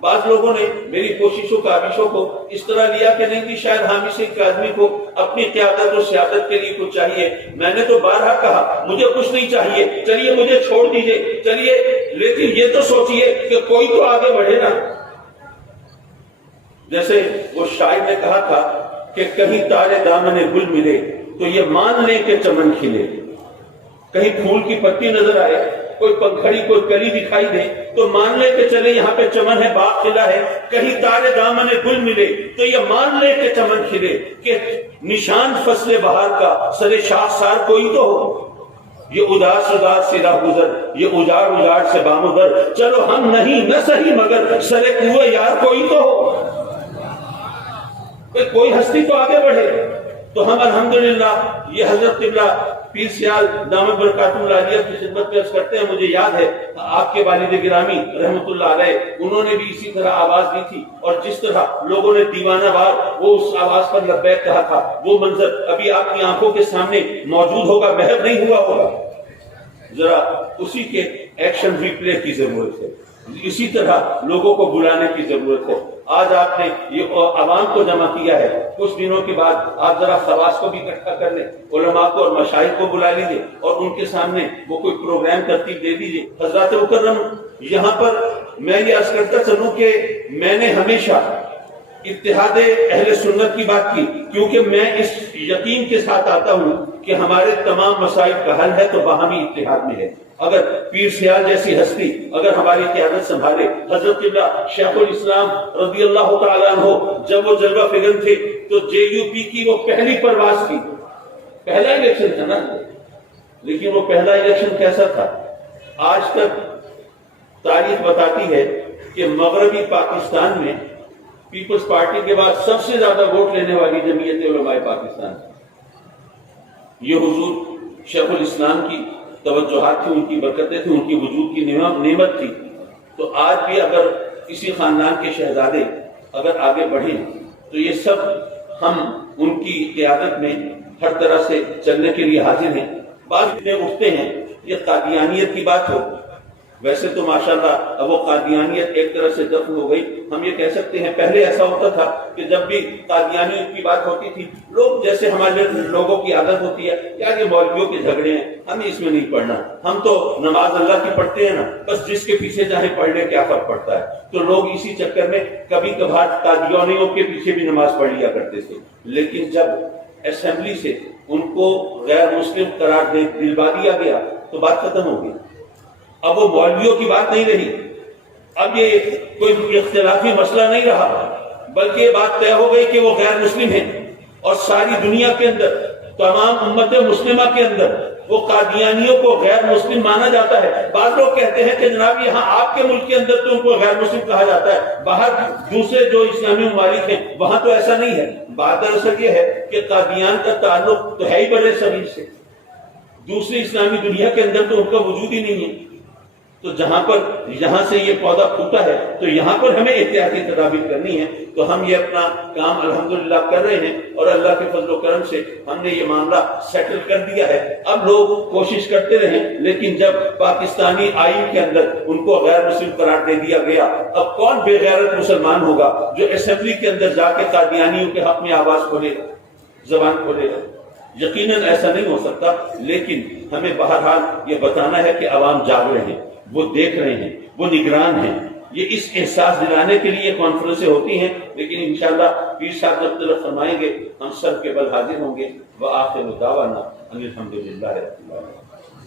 بعض لوگوں نے میری کوششوں کاوشوں کو اس طرح لیا کہ نہیں کہ شاید حامد شیخ کاظمی کو اپنی قیادت اور سیادت کے لیے کچھ چاہیے. میں نے تو بارہا کہا مجھے کچھ نہیں چاہیے, چلیے مجھے چھوڑ دیجئے, چلیے, لیکن یہ تو سوچئے کہ کوئی تو آگے بڑھے نا. جیسے وہ شاعر نے کہا تھا کہ کہیں تارے دامن گل ملے تو یہ مان لیں کہ چمن کھلے. کہیں پھول کی پتی نظر آئے, کوئی پنکھڑی کوئی کلی دکھائی دے تو مان لے کہ چلے یہاں پہ چمن ہے, باغ کھلا ہے. کہیں تارے دامن گل ملے تو یہ مان لے کہ چمن کھلے, کہ نشان فصل بہار کا سر شاخسار کوئی تو ہو. یہ اداس اداس سے راہ گزر, یہ اجاڑ اجاڑ سے بامدر, چلو ہم نہیں نہ صحیح مگر سر کوئے یار کوئی تو ہو. کوئی ہستی تو آگے بڑھے. تو ہم الحمدللہ یہ حضرت قبلہ پیر سیال دامت برکاتہ العالیہ کی خدمت میں عرض کرتے ہیں. مجھے یاد ہے آپ کے والد گرامی رحمت اللہ علیہ, انہوں نے بھی اسی طرح آواز دی تھی, اور جس طرح لوگوں نے دیوانہ وار وہ اس آواز پر لبیک کہا تھا, وہ منظر ابھی آپ کی آنکھوں کے سامنے موجود ہوگا, محب نہیں ہوا ہوگا. ذرا اسی کے ایکشن ریپلے کی ضرورت ہے, اسی طرح لوگوں کو بلانے کی ضرورت ہے. آج آپ نے یہ عوام کو جمع کیا ہے, کچھ دنوں کے بعد آپ ذرا خواص کو بھی اکٹھا کر لیں, علماء کو اور مشائخ کو بلا لیجیے اور ان کے سامنے وہ کوئی پروگرام ترتیب دے دیجیے. حضرات مکرم, یہاں پر میں یہ عرض کرتا چلوں کہ میں نے ہمیشہ اتحاد اہل سنت کی بات کی, کیونکہ میں اس یقین کے ساتھ آتا ہوں کہ ہمارے تمام مسائل کا حل ہے تو باہمی اتحاد میں ہے. اگر پیر سیال جیسی ہستی اگر ہماری قیادت سنبھالے, حضرت قبلہ شیخ الاسلام رضی اللہ تعالیٰ عنہ جب وہ جلوہ فگن تھے تو JUP کی وہ پہلی پرواز تھی, پہلا الیکشن تھا نا, لیکن وہ پہلا الیکشن کیسا تھا؟ آج تک تاریخ بتاتی ہے کہ مغربی پاکستان میں پیپلز پارٹی کے بعد سب سے زیادہ ووٹ لینے والی جمعیت علماء پاکستان. یہ حضور شیخ الاسلام کی توجہات تھی, ان کی برکتیں تھیں, ان کی وجود کی نعمت تھی. تو آج بھی اگر کسی خاندان کے شہزادے اگر آگے بڑھیں تو یہ سب ہم ان کی قیادت میں ہر طرح سے چلنے کے لیے حاضر ہیں. بعض اٹھتے ہیں یہ قادیانیت کی بات ہو, ویسے تو ماشاءاللہ اب وہ قادیانیت ایک طرح سے دفن ہو گئی. ہم یہ کہہ سکتے ہیں پہلے ایسا ہوتا تھا کہ جب بھی قادیانیت کی بات ہوتی تھی لوگ جیسے ہمارے لوگوں کی عادت ہوتی ہے یار یہ مولویوں کے جھگڑے ہیں, ہمیں اس میں نہیں پڑھنا, ہم تو نماز اللہ کی پڑھتے ہیں نا, بس جس کے پیچھے چاہے پڑھ لے کیا فرق پڑتا ہے. تو لوگ اسی چکر میں کبھی کبھار قادیانیوں کے پیچھے بھی نماز پڑھ لیا کرتے تھے. لیکن جب اسمبلی سے ان کو غیر مسلم قرار دلوا دیا گیا تو بات ختم ہو گئی. اب وہ مولویوں کی بات نہیں رہی, اب یہ کوئی اختلافی مسئلہ نہیں رہا, بلکہ یہ بات طے ہو گئی کہ وہ غیر مسلم ہیں. اور ساری دنیا کے اندر تمام امت مسلمہ کے اندر وہ قادیانیوں کو غیر مسلم مانا جاتا ہے. بعض لوگ کہتے ہیں کہ جناب یہاں آپ کے ملک کے اندر تو ان کو غیر مسلم کہا جاتا ہے, باہر دوسرے جو اسلامی ممالک ہیں وہاں تو ایسا نہیں ہے. بات دراصل یہ ہے کہ قادیان کا تعلق تو ہے ہی بر صغیر سے, دوسری اسلامی دنیا کے اندر تو ان کا وجود ہی نہیں ہے. تو جہاں سے یہ پودا پھوٹا ہے تو یہاں پر ہمیں احتیاطی تدابیر کرنی ہے. تو ہم یہ اپنا کام الحمدللہ کر رہے ہیں اور اللہ کے فضل و کرم سے ہم نے یہ معاملہ سیٹل کر دیا ہے. اب لوگ کوشش کرتے رہیں, لیکن جب پاکستانی آئین کے اندر ان کو غیر مسلم قرار دے دیا گیا, اب کون بے غیرت مسلمان ہوگا جو اسمبلی کے اندر جا کے قادیانیوں کے حق میں آواز کھولے گا, زبان کھولے گا؟ یقیناً ایسا نہیں ہو سکتا. لیکن ہمیں بہرحال یہ بتانا ہے کہ عوام جاگ رہے ہیں, وہ دیکھ رہے ہیں, وہ نگران ہیں. یہ اس احساس دلانے کے لیے کانفرنسیں ہوتی ہیں, لیکن انشاءاللہ پیر صاحب جب طرف فرمائیں گے ہم سب کے بل حاضر ہوں گے. وآخر دعوانا ان الحمدللہ رب العالمین.